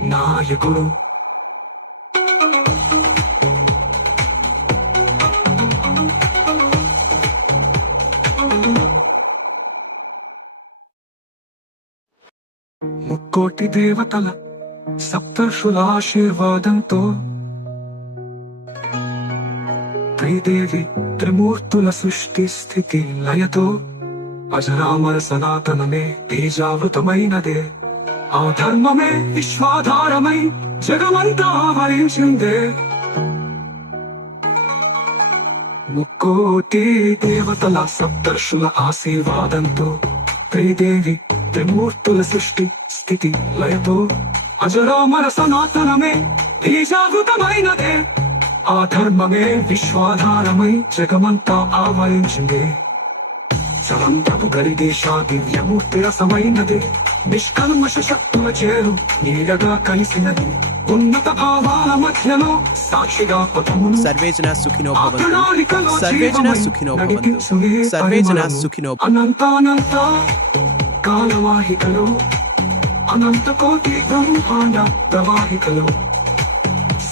నాయకుడు. ముక్కోటి దేవతల సప్తర్షుల ఆశీర్వాదంతో త్రిదేవి త్రిమూర్తుల సృష్టి స్థితి లయతో అజరామర సనాతనమే తేజావృతమైనదే. ఆ ధర్మమే విశ్వాధారమై జగమంతా ఆవరించిందే. ముక్కోటి దేవతల సప్తర్షుల ఆశీర్వాదంతో త్రిదేవి త్రిమూర్తుల సృష్టి స్థితి లయతో అజరామర సనాతనమే తేజావృతమైనదే. ఆ ధర్మమే విశ్వాధారమై జగమంతా ఆవరించిందే. సమంతపు గరిదేశా దివ్యమూర్తి రసమైనదే. నిష్కల్మష శక్తుల చేరు నీడగా కలిసినది. ఉన్నత భావాల మధ్యలో సాక్షిగా పథమును సర్వేజన సుఖినో ఆ భవంతు. ప్రణాళికలో సర్వేజన జీవమై సుఖినో భవంతు. నడిపించునే సర్వేజన పరిమళము. సుఖినో అనంతానంత కాలవాహికలో అనంత కోటి బ్రహ్మాండ ప్రవాహికలో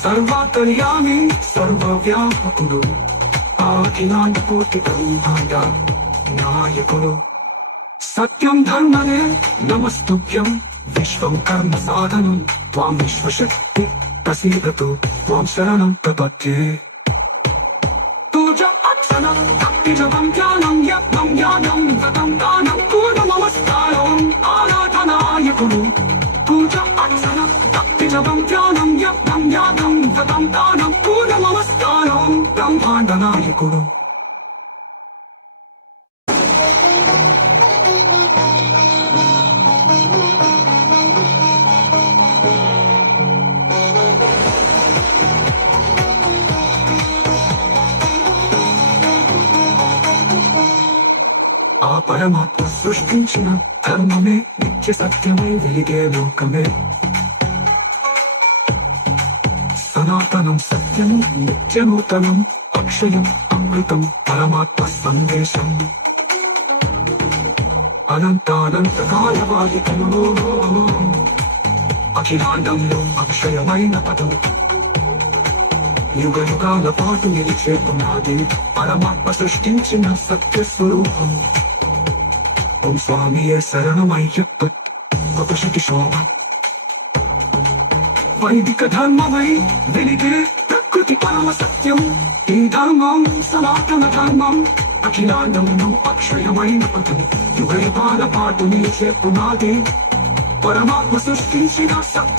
సర్వాంతర్యామి సర్వవ్యాపకుడు అఖిలాండ కోటి బ్రహ్మాండ నాయకుడు. సత్యం ధర్మనే నమస్తుభ్యం విశ్వం కర్మ సాధనం త్వాం విశ్వశక్తి ప్రసీదతు త్వాం శరణం ప్రపద్యే. పూజ అర్చనం భక్తి జపం ధ్యానం యజ్ఞం జ్ఞానం వ్రతం దానం పూర్ణ నమస్కారం ఆరాధనాయకుడు. పూజ అర్చనం భక్తి జపం ధ్యానం యజ్ఞం జ్ఞానం వ్రతం దానం పూర్ణ నమస్కారం బ్రహ్మాండ నాయకుడు. ఆ పరమాత్మ సృష్టించిన ధర్మమే నిత్య సత్యమై వెలిగే లోకమే. సనాతనం సత్యము నిత్యనూతనం అక్షయం అమృతం పరమాత్మ సందేశం. అనంతానంత కాలవాహికలో అఖిలాండంలో అక్షయమైన పదం యుగ యుగాల పాటు నిలిచే పునాది పరమాత్మ సృష్టించిన సత్య స్వరూపం. ఓం స్వామియే శరణమయ్యప్ప ఒకటి శోభ. వైదిక ధర్మమై వెలిగే ప్రకృతి పరమ సత్యం. ఈ ధర్మం సనాతన ధర్మం అఖిలాండంలో అక్షయమైన పదం యుగ యుగాల పాటు నిలిచే పునాది పరమాత్మ సృష్టించిన సత్య